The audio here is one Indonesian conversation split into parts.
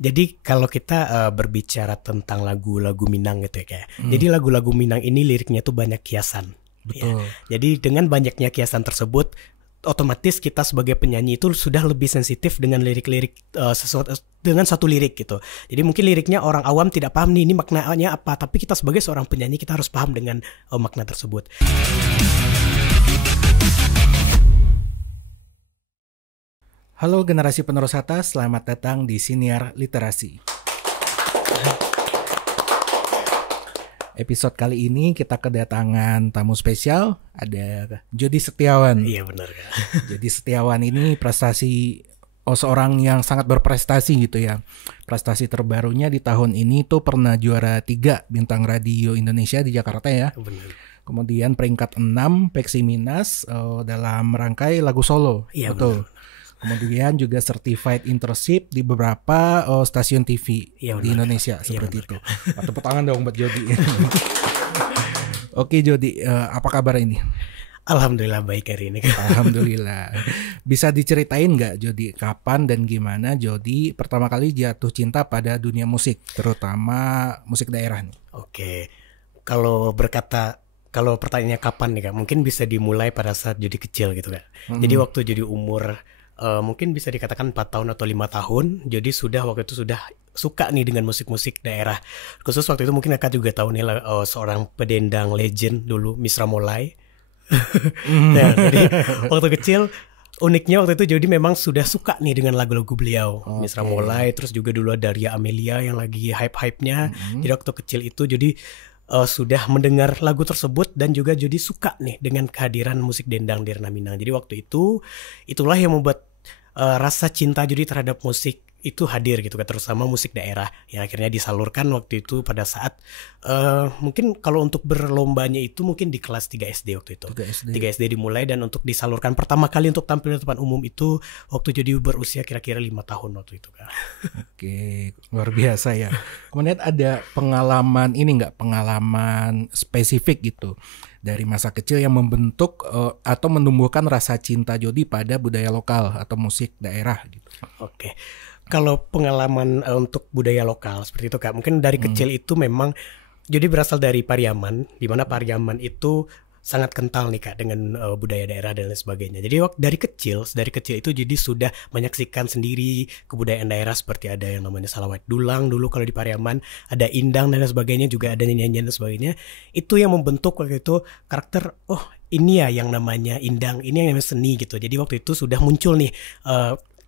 Jadi kalau kita berbicara tentang lagu-lagu Minang gitu ya kayak. Jadi lagu-lagu Minang ini liriknya tuh banyak kiasan. Betul. Ya. Jadi dengan banyaknya kiasan tersebut, otomatis kita sebagai penyanyi itu sudah lebih sensitif dengan lirik-lirik sesuatu dengan satu lirik gitu. Jadi mungkin liriknya orang awam tidak paham nih ini maknanya apa, tapi kita sebagai seorang penyanyi kita harus paham dengan makna tersebut. Halo generasi penerus atas, selamat datang di Siniar Literasi. Episode kali ini kita kedatangan tamu spesial, ada Jody Setiawan. Iya benar kan. Jody Setiawan ini seorang yang sangat berprestasi gitu ya. Prestasi terbarunya di tahun ini tuh pernah juara 3 Bintang Radio Indonesia di Jakarta ya. Benar. Kemudian peringkat 6 Peksi Minas dalam rangkai lagu solo. Iya betul. Benar. Kemudian juga certified internship di beberapa stasiun TV di Indonesia seperti itu. Tepuk tangan dong buat Jody. Oke Jody, apa kabar ini? Alhamdulillah baik hari ini. Alhamdulillah. Bisa diceritain nggak Jody kapan dan gimana Jody pertama kali jatuh cinta pada dunia musik, terutama musik daerah nih? Oke, kalau pertanyaannya kapan nih Kak, mungkin bisa dimulai pada saat Jody kecil gitu Kak. Jadi waktu Jody umur mungkin bisa dikatakan 4 tahun atau 5 tahun, jadi waktu itu sudah suka nih dengan musik-musik daerah. Khusus waktu itu mungkin Kakak juga tahu nih seorang pedendang legend dulu, Misra Molay. Nah, jadi waktu kecil uniknya waktu itu Jody memang sudah suka nih dengan lagu-lagu beliau, Misra Molay, terus juga dulu ada Ria Amelia yang lagi hype-hypenya. Jadi waktu kecil itu Jody sudah mendengar lagu tersebut dan juga Jody suka nih dengan kehadiran musik dendang di Rena Minang. Jadi waktu itu itulah yang membuat rasa cinta Jody terhadap musik itu hadir gitu kan, terutama musik daerah yang akhirnya disalurkan waktu itu pada saat mungkin kalau untuk berlombanya itu mungkin di kelas 3 SD waktu itu. 3 SD dimulai, dan untuk disalurkan pertama kali untuk tampil di depan umum itu waktu Jody berusia kira-kira 5 tahun waktu itu kan. Oke, luar biasa ya. Kemudian ada pengalaman spesifik gitu dari masa kecil yang membentuk atau menumbuhkan rasa cinta Jody pada budaya lokal atau musik daerah gitu. Oke. Kalau pengalaman untuk budaya lokal seperti itu Kak, mungkin dari kecil itu memang Jody berasal dari Pariaman, di mana Pariaman itu sangat kental nih Kak dengan budaya daerah dan lain sebagainya. Jadi dari kecil itu Jody sudah menyaksikan sendiri kebudayaan daerah, seperti ada yang namanya Salawat Dulang dulu kalau di Pariaman, ada Indang dan lain sebagainya, juga ada nyanyian dan sebagainya. Itu yang membentuk waktu itu karakter, ini ya yang namanya Indang, ini yang namanya seni gitu. Jadi waktu itu sudah muncul nih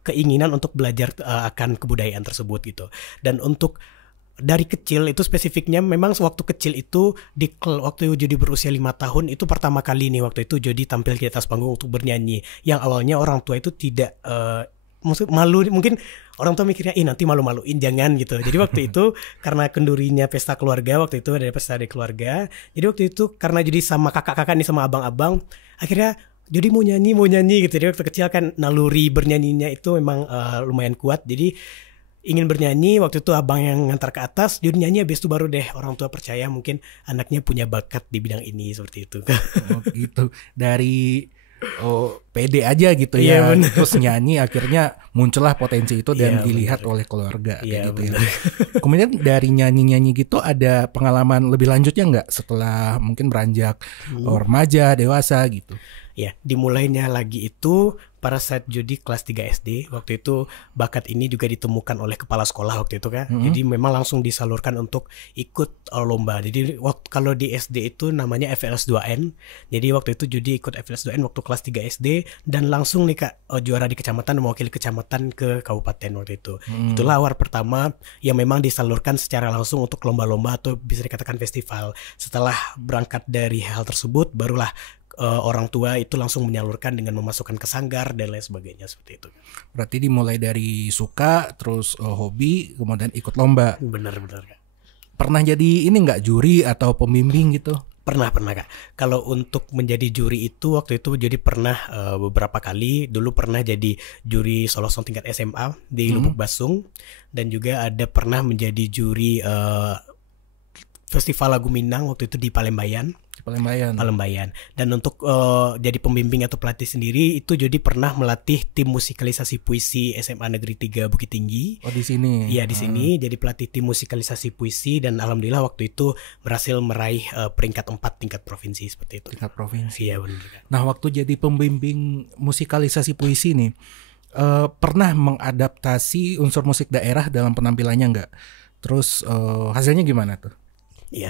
keinginan untuk belajar akan kebudayaan tersebut gitu. Dan untuk dari kecil itu spesifiknya memang waktu kecil itu waktu Jody berusia 5 tahun itu pertama kali nih waktu itu Jody tampil di atas panggung untuk bernyanyi. Yang awalnya orang tua itu tidak malu, mungkin orang tua mikirnya nanti malu-maluin, jangan gitu. Jadi waktu itu karena kendurinya pesta keluarga, waktu itu ada pesta di keluarga. Jadi waktu itu karena Jody sama kakak-kakak nih sama abang-abang, akhirnya Jody mau nyanyi gitu. Jadi waktu kecil kan naluri bernyanyinya itu memang lumayan kuat. Jadi ingin bernyanyi, waktu itu abang yang ngantar ke atas, Jody nyanyi, habis itu baru deh orang tua percaya mungkin anaknya punya bakat di bidang ini, seperti itu. Oh gitu. Dari pede aja gitu ya. Terus nyanyi akhirnya muncullah potensi itu dan dilihat oleh keluarga kayak gitu ya. Kemudian dari nyanyi-nyanyi gitu ada pengalaman lebih lanjutnya nggak setelah mungkin beranjak remaja, dewasa gitu? Ya, dimulainya lagi itu pada saat Jody kelas 3 SD. Waktu itu bakat ini juga ditemukan oleh kepala sekolah waktu itu kan. Jadi memang langsung disalurkan untuk ikut lomba. Jadi kalau di SD itu namanya FLS2N. Jadi waktu itu Jody ikut FLS2N waktu kelas 3 SD dan langsung nih Kak juara di kecamatan, mewakili kecamatan ke kabupaten waktu itu. Itulah awal pertama yang memang disalurkan secara langsung untuk lomba-lomba atau bisa dikatakan festival. Setelah berangkat dari hal tersebut barulah orang tua itu langsung menyalurkan dengan memasukkan ke sanggar dan lain sebagainya, seperti itu. Berarti dimulai dari suka, terus hobi, kemudian ikut lomba. Benar-benar Kak. Pernah jadi ini nggak, juri atau pembimbing gitu? Pernah Kak. Kalau untuk menjadi juri itu waktu itu jadi pernah beberapa kali. Dulu pernah jadi juri solo song tingkat SMA di Lubuk Basung, dan juga ada pernah menjadi juri Festival Lagu Minang waktu itu di Palembayan. Palembayan. Dan untuk jadi pembimbing atau pelatih sendiri itu Jody pernah melatih tim musikalisasi puisi SMA Negeri 3 Bukit Tinggi. Oh, di sini. Iya, di sini jadi pelatih tim musikalisasi puisi, dan alhamdulillah waktu itu berhasil meraih peringkat 4 tingkat provinsi seperti itu. Tingkat provinsi. Iya, benar. Nah, waktu jadi pembimbing musikalisasi puisi nih, pernah mengadaptasi unsur musik daerah dalam penampilannya nggak? Terus hasilnya gimana tuh? Iya,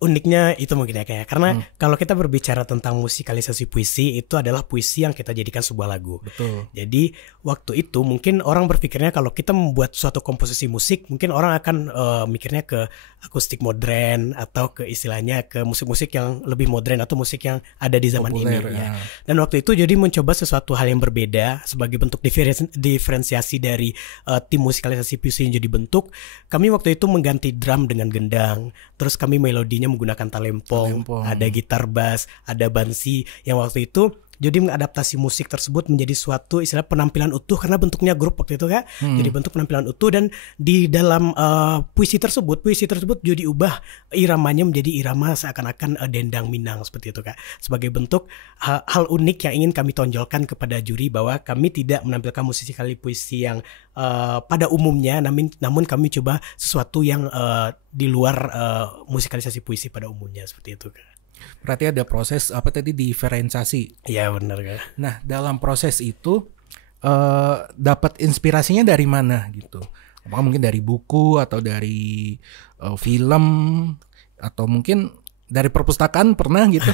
uniknya itu mungkin ya kayak karena kalau kita berbicara tentang musikalisasi puisi, itu adalah puisi yang kita jadikan sebuah lagu. Betul. Jadi waktu itu mungkin orang berpikirnya kalau kita membuat suatu komposisi musik, mungkin orang akan mikirnya ke akustik modern atau ke istilahnya ke musik-musik yang lebih modern atau musik yang ada di zaman populer, ini. Ya. Dan waktu itu jadi mencoba sesuatu hal yang berbeda sebagai bentuk diferensiasi dari tim musikalisasi puisi yang jadi bentuk. Kami waktu itu mengganti drum dengan gendang. Terus kami melodinya menggunakan talempong, ada gitar bass, ada bansi yang waktu itu jadi mengadaptasi musik tersebut menjadi suatu istilah penampilan utuh karena bentuknya grup waktu itu kan. Jadi bentuk penampilan utuh, dan di dalam puisi tersebut jadi ubah iramanya menjadi irama seakan-akan dendang Minang seperti itu Kak. Sebagai bentuk hal unik yang ingin kami tonjolkan kepada juri bahwa kami tidak menampilkan musisi kali puisi yang pada umumnya, namun kami coba sesuatu yang di luar musikalisasi puisi pada umumnya seperti itu Kak. Berarti ada proses apa tadi, diferensiasi. Iya benar Kak. Nah, dalam proses itu dapat inspirasinya dari mana gitu? Apakah mungkin dari buku atau dari film atau mungkin dari perpustakaan pernah gitu?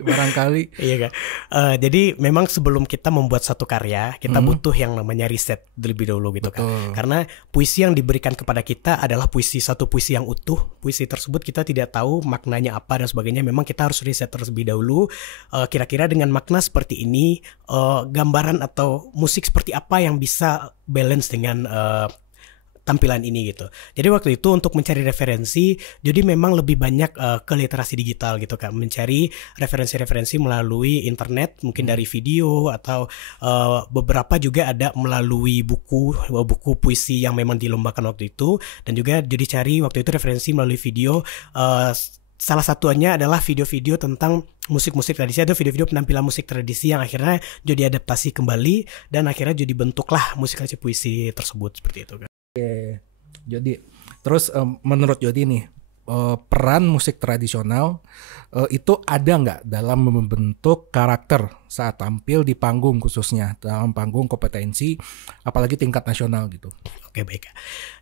Barangkali. Iya Kak. Jadi memang sebelum kita membuat satu karya, kita butuh yang namanya riset terlebih dahulu gitu kan. Karena puisi yang diberikan kepada kita adalah satu puisi yang utuh. Puisi tersebut kita tidak tahu maknanya apa dan sebagainya. Memang kita harus riset terlebih dahulu. Kira-kira dengan makna seperti ini, gambaran atau musik seperti apa yang bisa balance dengan tampilan ini gitu. Jadi waktu itu untuk mencari referensi, jadi memang lebih banyak ke literasi digital gitu Kak, mencari referensi-referensi melalui internet, mungkin dari video atau beberapa juga ada melalui buku puisi yang memang dilombakan waktu itu, dan juga jadi cari waktu itu referensi melalui video. Salah satunya adalah video-video tentang musik-musik tradisi atau video-video penampilan musik tradisi yang akhirnya jadi adaptasi kembali dan akhirnya jadi bentuklah musikalisasi puisi tersebut seperti itu Kak. Oke, jadi terus menurut Jody nih, peran musik tradisional itu ada nggak dalam membentuk karakter saat tampil di panggung, khususnya dalam panggung kompetensi apalagi tingkat nasional gitu? Oke baik.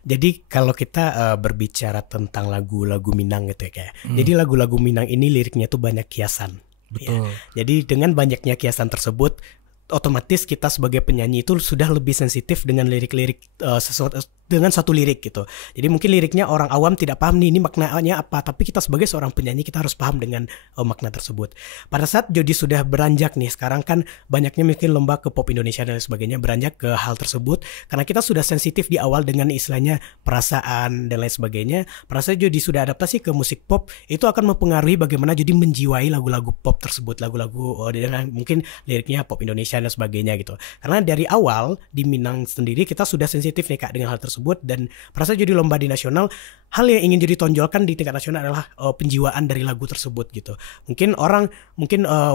Jadi kalau kita berbicara tentang lagu-lagu Minang gitu ya kayak. Jadi lagu-lagu Minang ini liriknya tuh banyak kiasan. Betul. Ya. Jadi dengan banyaknya kiasan tersebut, otomatis kita sebagai penyanyi itu sudah lebih sensitif dengan lirik-lirik dengan satu lirik gitu. Jadi mungkin liriknya orang awam tidak paham nih ini maknanya apa, tapi kita sebagai seorang penyanyi kita harus paham dengan makna tersebut. Pada saat Jody sudah beranjak nih, sekarang kan banyaknya mungkin lomba ke pop Indonesia dan sebagainya, beranjak ke hal tersebut karena kita sudah sensitif di awal dengan istilahnya perasaan dan lain sebagainya. Pada saat Jody sudah adaptasi ke musik pop, itu akan mempengaruhi bagaimana Jody menjiwai lagu-lagu pop tersebut, lagu-lagu dengan mungkin liriknya pop Indonesia dan sebagainya gitu. Karena dari awal di Minang sendiri kita sudah sensitif nih Kak dengan hal tersebut, dan pada saat jadi lomba di nasional, hal yang ingin jadi tonjolkan di tingkat nasional adalah penjiwaan dari lagu tersebut gitu. Mungkin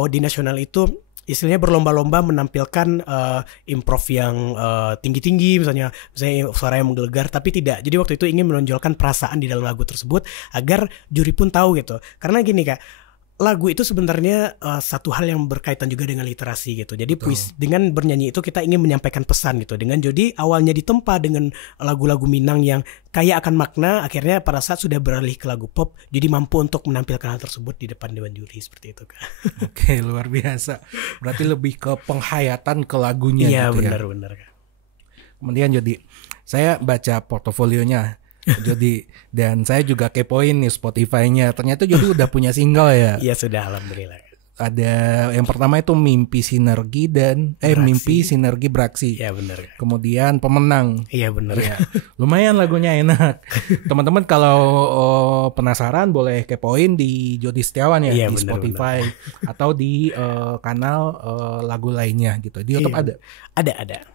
di nasional itu istilahnya berlomba-lomba menampilkan improv yang tinggi-tinggi, misalnya suara yang menggelegar, tapi tidak. Jadi waktu itu ingin menonjolkan perasaan di dalam lagu tersebut agar juri pun tahu gitu. Karena gini Kak, lagu itu sebenarnya satu hal yang berkaitan juga dengan literasi gitu. Jadi dengan bernyanyi itu kita ingin menyampaikan pesan gitu. Dengan Jody awalnya ditempa dengan lagu-lagu Minang yang kaya akan makna, akhirnya pada saat sudah beralih ke lagu pop, jadi mampu untuk menampilkan hal tersebut di depan dewan juri seperti itu Kak. Oke, luar biasa. Berarti lebih ke penghayatan ke lagunya gitu ya. Iya, benar Kak. Kemudian Jody, saya baca portofolionya Jody, dan saya juga kepoin nih Spotify-nya. Ternyata Jody udah punya single ya? Iya sudah, alhamdulillah. Ada yang pertama itu Mimpi Sinergi dan Mimpi Sinergi Beraksi. Iya benar. Kemudian Pemenang. Iya benar. Ya. Lumayan lagunya enak. Teman-teman kalau penasaran boleh kepoin di Jody Setiawan ya, di Spotify atau di kanal lagu lainnya gitu. Di YouTube ada. Ada.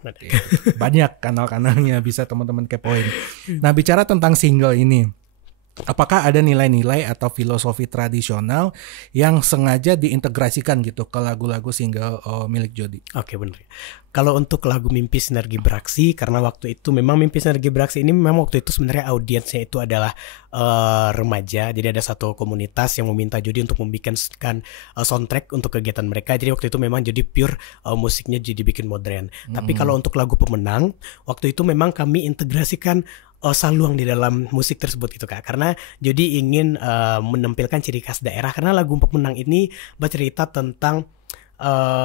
Banyak kanal-kanalnya, bisa teman-teman kepoin. Nah, bicara tentang single ini, apakah ada nilai-nilai atau filosofi tradisional yang sengaja diintegrasikan gitu ke lagu-lagu single milik Jody? Oke, benar. Kalau untuk lagu Mimpi Sinergi Beraksi, karena waktu itu memang Mimpi Sinergi Beraksi ini memang waktu itu sebenarnya audiensnya itu adalah remaja. Jadi ada satu komunitas yang meminta Jody untuk membikinkan soundtrack untuk kegiatan mereka. Jadi waktu itu memang jadi pure musiknya jadi bikin modern. Tapi kalau untuk lagu pemenang, waktu itu memang kami integrasikan saluang di dalam musik tersebut gitu Kak, karena Jody ingin menampilkan ciri khas daerah, karena lagu pemenang ini bercerita tentang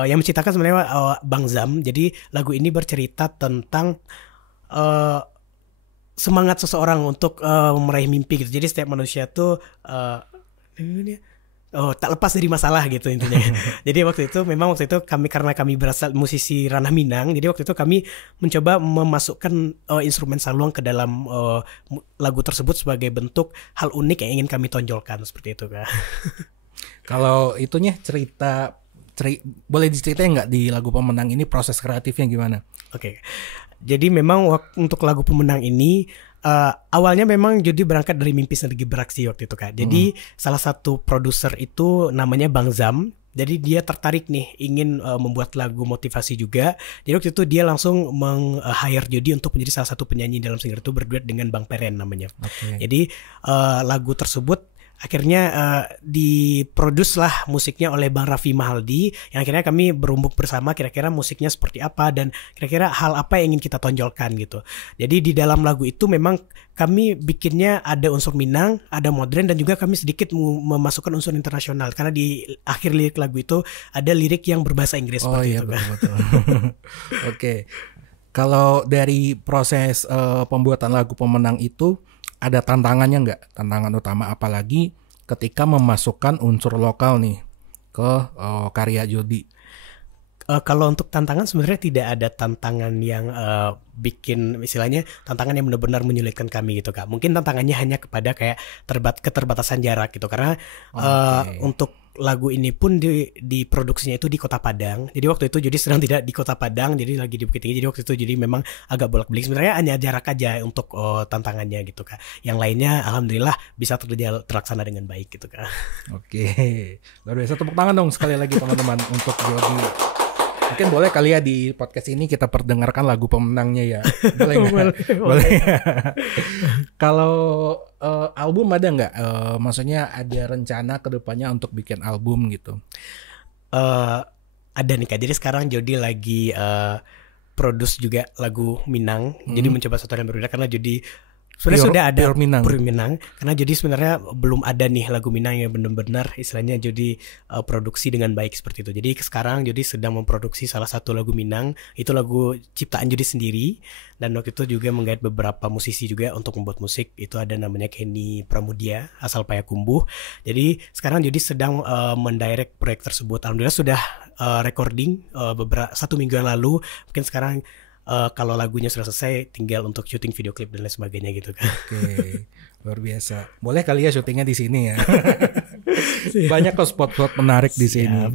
yang menciptakan sebenarnya Bang Zam. Jadi lagu ini bercerita tentang semangat seseorang untuk meraih mimpi gitu. Jadi setiap manusia tuh tak lepas dari masalah gitu intinya. Jadi waktu itu karena kami berasal musisi ranah Minang, jadi waktu itu kami mencoba memasukkan instrumen saluang ke dalam lagu tersebut sebagai bentuk hal unik yang ingin kami tonjolkan seperti itu Kak. Kalau itunya boleh diceritain nggak di lagu pemenang ini proses kreatifnya gimana? Oke. Jadi memang untuk lagu pemenang ini awalnya memang Jody berangkat dari Mimpi Sinergi Beraksi waktu itu Kak. Jadi salah satu produser itu namanya Bang Zam. Jadi dia tertarik nih ingin membuat lagu motivasi juga. Jadi waktu itu dia langsung meng-hire Jody untuk menjadi salah satu penyanyi dalam single itu, berduet dengan Bang Peren namanya. Okay. Jadi lagu tersebut akhirnya diproduce lah musiknya oleh Bang Raffi Mahaldi, yang akhirnya kami berumbuk bersama kira-kira musiknya seperti apa dan kira-kira hal apa yang ingin kita tonjolkan gitu. Jadi di dalam lagu itu memang kami bikinnya ada unsur Minang, ada modern, dan juga kami sedikit memasukkan unsur internasional karena di akhir lirik lagu itu ada lirik yang berbahasa Inggris seperti itu. Betul. Oke. Kalau dari proses pembuatan lagu pemenang itu ada tantangannya nggak? Tantangan utama apalagi ketika memasukkan unsur lokal nih ke karya Jody? Kalau untuk tantangan sebenarnya tidak ada tantangan yang bikin istilahnya tantangan yang benar-benar menyulitkan kami gitu Kak. Mungkin tantangannya hanya kepada kayak keterbatasan jarak gitu, karena untuk lagu ini pun diproduksinya itu di Kota Padang. Jadi waktu itu jadi sedang tidak di Kota Padang, jadi lagi di Bukit Tinggi. Jadi waktu itu jadi memang agak bolak-balik. Sebenarnya hanya jarak aja untuk tantangannya gitu Kak. Yang lainnya alhamdulillah bisa terlaksana dengan baik gitu Kak. Oke. Luar biasa, tepuk tangan dong sekali lagi teman-teman untuk Jody. Mungkin boleh kali ya di podcast ini kita perdengarkan lagu pemenangnya ya. Boleh nggak? Boleh. Kalau album ada nggak? Maksudnya ada rencana ke depannya untuk bikin album gitu? Ada nih Kak. Jadi sekarang Jody lagi produce juga lagu Minang. Jadi mencoba sesuatu yang berbeda karena Jody sebenarnya sudah ada Pure Minang, karena jadi sebenarnya belum ada nih lagu Minang yang benar-benar istilahnya jadi produksi dengan baik seperti itu. Jadi sekarang Jody sedang memproduksi salah satu lagu Minang, itu lagu ciptaan Jody sendiri, dan waktu itu juga menggait beberapa musisi juga untuk membuat musik. Itu ada namanya Kenny Pramudia asal Payakumbuh. Jadi sekarang Jody sedang mendirect proyek tersebut. Alhamdulillah sudah recording beberapa 1 minggu yang lalu. Mungkin sekarang kalau lagunya sudah selesai, tinggal untuk syuting video klip dan lain sebagainya gitu kan. Oke, luar biasa. Boleh kali ya syutingnya di sini ya. Banyak kok spot-spot menarik di sini.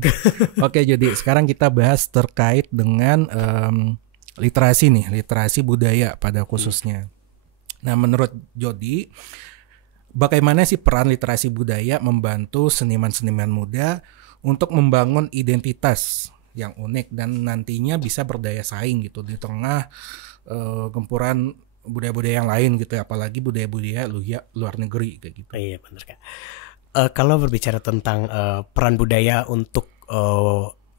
Oke, jadi sekarang kita bahas terkait dengan literasi nih, literasi budaya pada khususnya. Nah, menurut Jody, bagaimana sih peran literasi budaya membantu seniman-seniman muda untuk membangun identitas yang unik dan nantinya bisa berdaya saing gitu di tengah gempuran budaya-budaya yang lain gitu ya, apalagi budaya-budaya luar negeri kayak gitu. Iya benar Kak. Kalau berbicara tentang peran budaya untuk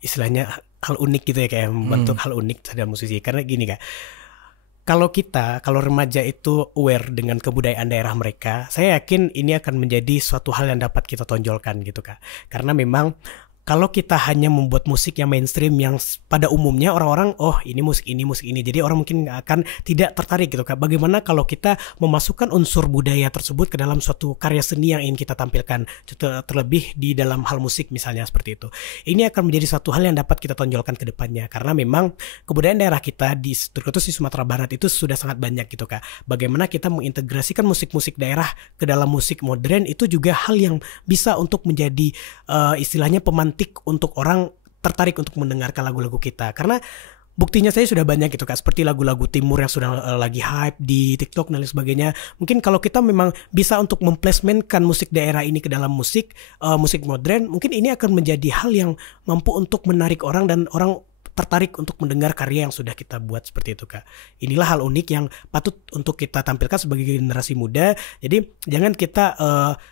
istilahnya hal unik gitu ya, kayak membentuk hal unik terhadap musisi, karena gini Kak. Kalau remaja itu aware dengan kebudayaan daerah mereka, saya yakin ini akan menjadi suatu hal yang dapat kita tonjolkan gitu Kak. Karena memang kalau kita hanya membuat musik yang mainstream yang pada umumnya orang-orang ini musik ini, jadi orang mungkin akan tidak tertarik gitu Kak. Bagaimana kalau kita memasukkan unsur budaya tersebut ke dalam suatu karya seni yang ingin kita tampilkan, terlebih di dalam hal musik misalnya seperti itu. Ini akan menjadi satu hal yang dapat kita tonjolkan ke depannya, karena memang kebudayaan daerah kita terkhusus di Sumatera Barat itu sudah sangat banyak gitu Kak. Bagaimana kita mengintegrasikan musik-musik daerah ke dalam musik modern itu juga hal yang bisa untuk menjadi istilahnya pemantik untuk orang tertarik untuk mendengarkan lagu-lagu kita. Karena buktinya saya sudah banyak gitu Kak, seperti lagu-lagu timur yang sudah lagi hype di TikTok dan lain sebagainya. Mungkin kalau kita memang bisa untuk memplacementkan musik daerah ini ke dalam musik modern, mungkin ini akan menjadi hal yang mampu untuk menarik orang dan orang tertarik untuk mendengar karya yang sudah kita buat seperti itu Kak. Inilah hal unik yang patut untuk kita tampilkan sebagai generasi muda. Jadi jangan kita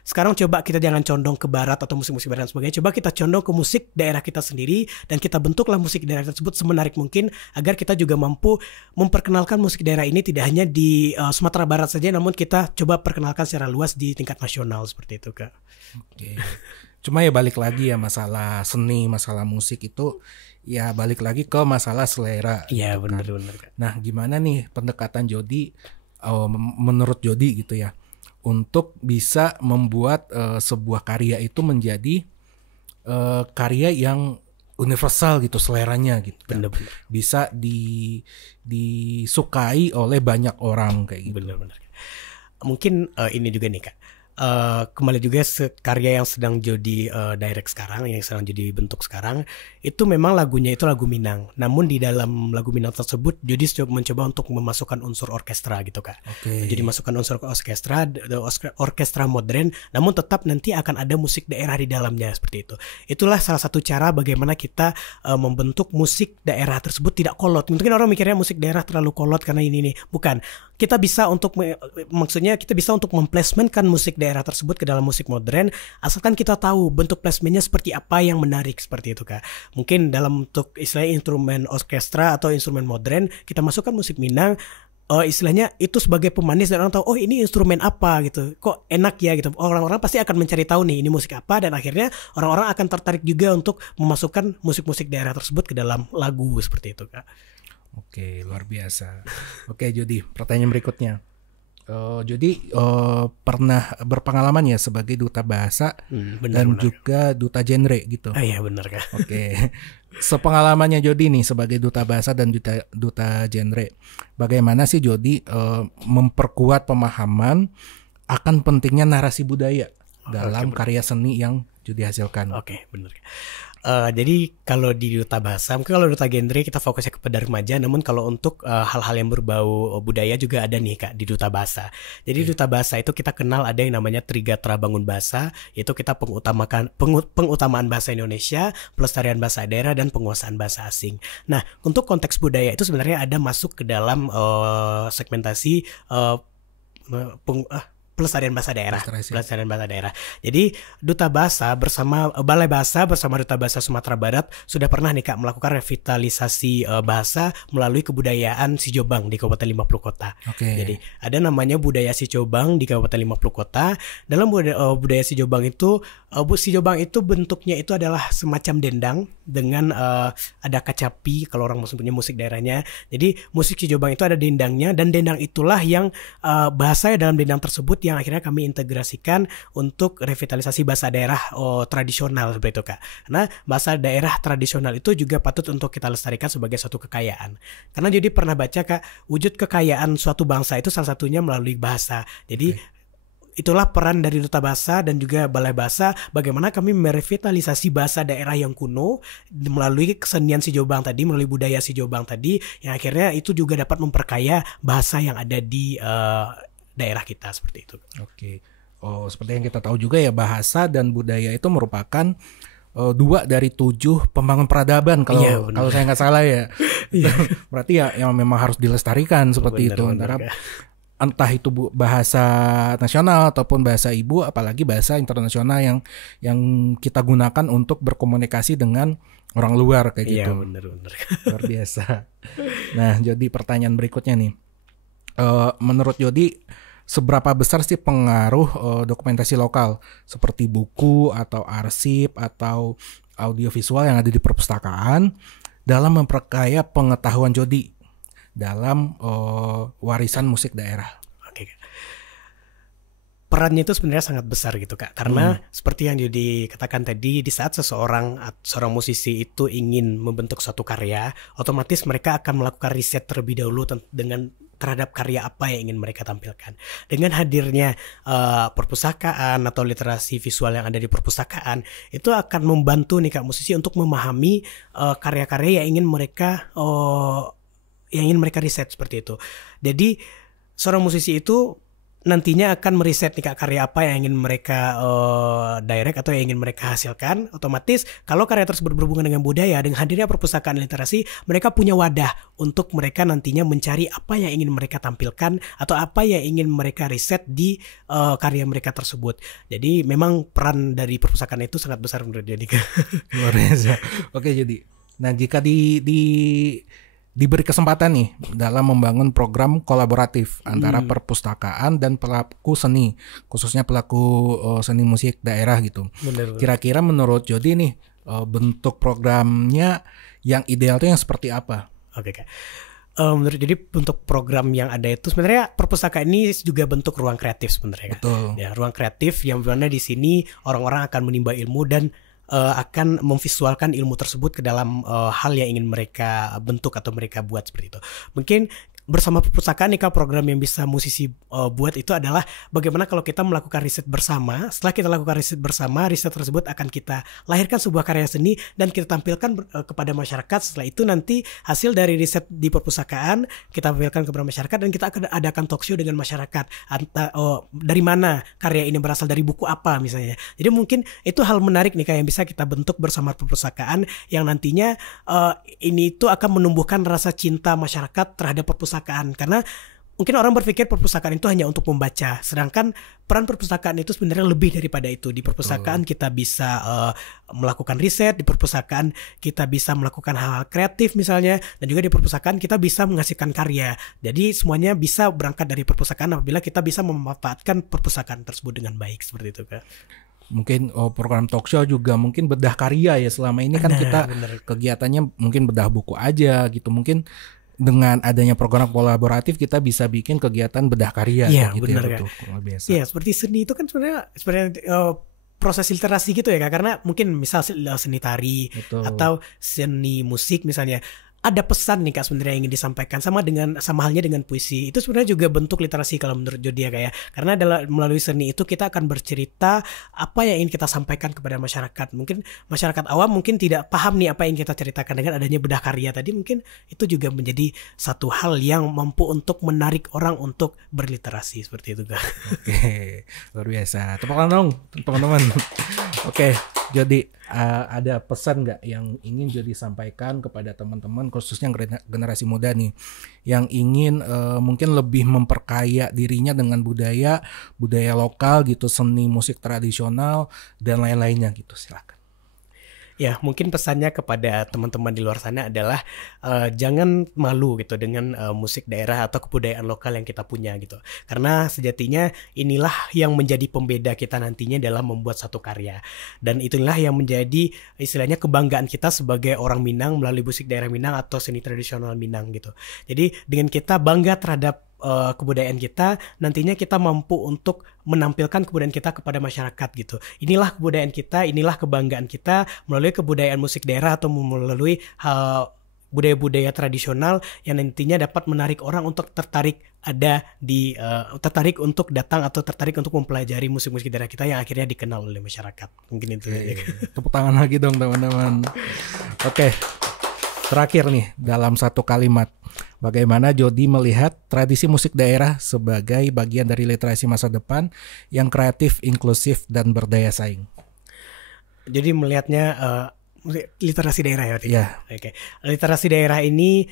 sekarang coba kita jangan condong ke barat atau musik-musik barat dan sebagainya. Coba kita condong ke musik daerah kita sendiri dan kita bentuklah musik daerah tersebut semenarik mungkin agar kita juga mampu memperkenalkan musik daerah ini tidak hanya di Sumatera Barat saja, namun kita coba perkenalkan secara luas di tingkat nasional seperti itu Kak. Oke. Cuma ya balik lagi ya masalah seni, masalah musik itu ya balik lagi ke masalah selera. Iya gitu benar-benar. Nah gimana nih pendekatan Jody menurut Jody gitu ya untuk bisa membuat sebuah karya itu menjadi karya yang universal gitu seleranya gitu. Benar-benar. Bisa disukai oleh banyak orang kayak gitu. Benar-benar. Mungkin ini juga nih Kak. Kembali juga karya yang sedang Jody direct sekarang, yang sedang Jody bentuk sekarang, itu memang lagunya itu lagu Minang. Namun di dalam lagu Minang tersebut Jody mencoba untuk memasukkan unsur orkestra gitu Kak. Jadi masukkan unsur orkestra modern, namun tetap nanti akan ada musik daerah di dalamnya seperti itu. Itulah salah satu cara bagaimana kita membentuk musik daerah tersebut tidak kolot. Mungkin orang mikirnya musik daerah terlalu kolot karena ini. Bukan. Kita bisa untuk maksudnya kita bisa untuk memplacementkan musik daerah tersebut ke dalam musik modern, asalkan kita tahu bentuk placementnya seperti apa yang menarik seperti itu Kak. Mungkin dalam bentuk istilahnya instrumen orkestra atau instrumen modern kita masukkan musik Minang, istilahnya itu sebagai pemanis dan orang tahu oh ini instrumen apa gitu, kok enak ya gitu. Orang-orang pasti akan mencari tahu nih ini musik apa, dan akhirnya orang-orang akan tertarik juga untuk memasukkan musik-musik daerah tersebut ke dalam lagu seperti itu Kak. Oke, luar biasa. Oke, Jody, pertanyaan berikutnya. Jody pernah berpengalaman ya sebagai duta bahasa dan juga duta genre gitu. Iya benar Kak. Oke. Sepengalamannya Jody nih sebagai duta bahasa dan duta genre, bagaimana sih Jody memperkuat pemahaman akan pentingnya narasi budaya dalam karya seni yang Jody hasilkan? Oke, benar. Jadi kalau di duta bahasa, mungkin kalau duta genre kita fokusnya kepada remaja, namun kalau untuk hal-hal yang berbau budaya juga ada nih Kak di duta bahasa. Jadi duta bahasa itu kita kenal ada yang namanya Trigatra Bangun Bahasa, yaitu kita pengutamaan bahasa Indonesia, pelestarian bahasa daerah dan penguasaan bahasa asing. Nah, untuk konteks budaya itu sebenarnya ada masuk ke dalam segmentasi pelestarian bahasa daerah. Jadi duta bahasa bersama Balai Bahasa bersama Duta Bahasa Sumatera Barat sudah pernah nih Kak melakukan revitalisasi bahasa melalui kebudayaan Sijobang di Kabupaten 50 Kota. Jadi ada namanya budaya Sijobang di Kabupaten 50 Kota. Dalam budaya Sijobang itu bentuknya itu adalah semacam dendang dengan ada kacapi kalau orang punya musik daerahnya. Jadi musik Sijobang itu ada dendangnya, dan dendang itulah yang bahasa dalam dendang tersebut yang akhirnya kami integrasikan untuk revitalisasi bahasa daerah tradisional seperti itu Kak. Karena bahasa daerah tradisional itu juga patut untuk kita lestarikan sebagai suatu kekayaan. Karena jadi pernah baca Kak, wujud kekayaan suatu bangsa itu salah satunya melalui bahasa. Jadi itulah peran dari Duta Bahasa dan juga Balai Bahasa, bagaimana kami merevitalisasi bahasa daerah yang kuno melalui kesenian Sijobang tadi, melalui budaya Sijobang tadi, yang akhirnya itu juga dapat memperkaya bahasa yang ada di daerah kita seperti itu. Oke. Seperti yang kita tahu juga ya, bahasa dan budaya itu merupakan 2 dari 7 pembangun peradaban kalau saya nggak salah ya. Berarti ya yang memang harus dilestarikan seperti itu. Entah itu bahasa nasional ataupun bahasa ibu, apalagi bahasa internasional yang kita gunakan untuk berkomunikasi dengan orang luar kayak gitu. Iya benar. Luar biasa. Nah, jadi pertanyaan berikutnya nih. Menurut Jody, seberapa besar sih pengaruh dokumentasi lokal seperti buku atau arsip atau audiovisual yang ada di perpustakaan dalam memperkaya pengetahuan Jody dalam warisan musik daerah? Oke. perannya itu sebenarnya sangat besar gitu Kak. Karena seperti yang Jody katakan tadi, di saat seorang musisi itu ingin membentuk suatu karya, otomatis mereka akan melakukan riset terlebih dahulu terhadap karya apa yang ingin mereka tampilkan. Dengan hadirnya perpustakaan atau literasi visual yang ada di perpustakaan, itu akan membantu nih Kak musisi untuk memahami karya-karya yang ingin mereka riset seperti itu. Jadi seorang musisi itu nantinya akan meriset nih Kak karya apa yang ingin mereka direct atau yang ingin mereka hasilkan. Otomatis kalau karya tersebut berhubungan dengan budaya, dengan hadirnya perpustakaan literasi, mereka punya wadah untuk mereka nantinya mencari apa yang ingin mereka tampilkan atau apa yang ingin mereka riset di karya mereka tersebut. Jadi memang peran dari perpustakaan itu sangat besar menurut Jody. Luar biasa. Oke, jadi nah jika diberi kesempatan nih dalam membangun program kolaboratif antara perpustakaan dan pelaku seni, khususnya pelaku seni musik daerah gitu. Bener. Kira-kira menurut Jody nih bentuk programnya yang ideal tuh yang seperti apa? Oke Kak. Menurut jadi bentuk program yang ada itu sebenarnya perpustakaan ini juga bentuk ruang kreatif sebenarnya. Betul. Ya, ruang kreatif yang mana di sini orang-orang akan menimba ilmu dan akan memvisualkan ilmu tersebut ke dalam hal yang ingin mereka bentuk atau mereka buat seperti itu. Mungkin bersama perpustakaan nih Kak, program yang bisa musisi buat itu adalah bagaimana kalau kita melakukan riset bersama. Setelah kita lakukan riset bersama, riset tersebut akan kita lahirkan sebuah karya seni dan kita tampilkan kepada masyarakat. Setelah itu nanti hasil dari riset di perpustakaan kita tampilkan kepada masyarakat dan kita akan adakan talk show dengan masyarakat. Dari mana karya ini berasal, dari buku apa misalnya. Jadi mungkin itu hal menarik nih Kak yang bisa kita bentuk bersama perpustakaan yang nantinya ini itu akan menumbuhkan rasa cinta masyarakat terhadap perpustakaan. Karena mungkin orang berpikir perpustakaan itu hanya untuk membaca, sedangkan peran perpustakaan itu sebenarnya lebih daripada itu. Di perpustakaan kita bisa melakukan riset, di perpustakaan kita bisa melakukan hal-hal kreatif misalnya, dan juga di perpustakaan kita bisa menghasilkan karya. Jadi semuanya bisa berangkat dari perpustakaan apabila kita bisa memanfaatkan perpustakaan tersebut dengan baik seperti itu Kak. Mungkin program talk show juga mungkin bedah karya ya, selama ini kan kita kegiatannya mungkin bedah buku aja gitu. Mungkin dengan adanya program kolaboratif kita bisa bikin kegiatan bedah karya gitu bener, ya. Biasa. Iya, seperti seni itu kan sebenarnya proses literasi gitu ya Kak. Karena mungkin misal seni tari atau seni musik misalnya, ada pesan nih Kak sebenarnya yang ingin disampaikan, sama halnya dengan puisi. Itu sebenarnya juga bentuk literasi kalau menurut Jody ya Kak ya. Karena melalui seni itu kita akan bercerita apa yang ingin kita sampaikan kepada masyarakat. Mungkin masyarakat awam mungkin tidak paham nih apa yang kita ceritakan. Dengan adanya bedah karya tadi mungkin itu juga menjadi satu hal yang mampu untuk menarik orang untuk berliterasi seperti itu Kak. Oke, luar biasa. Tepuk tangan dong teman-teman. Oke, Jody, ada pesan nggak yang ingin Jody sampaikan kepada teman-teman khususnya generasi muda nih yang ingin mungkin lebih memperkaya dirinya dengan budaya lokal gitu, seni musik tradisional dan lain-lainnya gitu, silakan. Ya, mungkin pesannya kepada teman-teman di luar sana adalah jangan malu gitu dengan musik daerah atau kebudayaan lokal yang kita punya gitu. Karena sejatinya inilah yang menjadi pembeda kita nantinya dalam membuat satu karya. Dan itulah yang menjadi istilahnya kebanggaan kita sebagai orang Minang melalui musik daerah Minang atau seni tradisional Minang gitu. Jadi dengan kita bangga terhadap kebudayaan kita, nantinya kita mampu untuk menampilkan kebudayaan kita kepada masyarakat gitu. Inilah kebudayaan kita, inilah kebanggaan kita melalui kebudayaan musik daerah atau melalui budaya-budaya tradisional yang nantinya dapat menarik orang untuk tertarik untuk datang atau tertarik untuk mempelajari musik-musik daerah kita yang akhirnya dikenal oleh masyarakat. Mungkin itu aja. Tepuk tangan lagi dong teman-teman. Oke. Terakhir nih, dalam satu kalimat, bagaimana Jody melihat tradisi musik daerah sebagai bagian dari literasi masa depan yang kreatif, inklusif, dan berdaya saing? Jadi melihatnya literasi daerah ya? Iya. Oke. Literasi daerah ini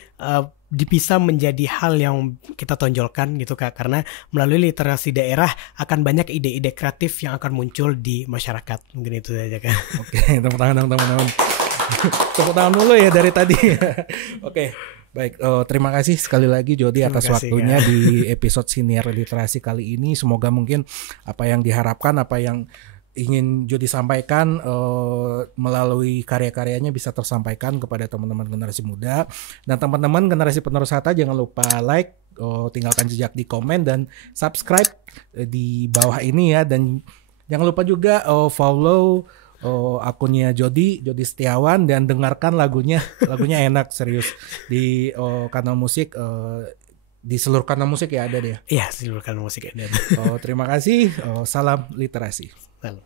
bisa menjadi hal yang kita tonjolkan gitu Kak, karena melalui literasi daerah akan banyak ide-ide kreatif yang akan muncul di masyarakat. Mungkin itu saja Kak. Oke, tepuk tangan dong teman-teman. Tepuk tangan dulu ya dari tadi. Oke, baik. Terima kasih sekali lagi Jody atas waktunya di episode Siniar Literasi kali ini. Semoga mungkin apa yang diharapkan, apa yang ingin Jody sampaikan melalui karya-karyanya bisa tersampaikan kepada teman-teman generasi muda. Dan teman-teman generasi penerus Hatta jangan lupa like, tinggalkan jejak di komen dan subscribe di bawah ini ya. Dan jangan lupa juga follow akunnya Jody Setiawan dan dengarkan lagunya enak serius di kanal musik di seluruh kanal musik ya ada deh. Iya, seluruh kanal musik ada. Terima kasih. Salam literasi. Lalu.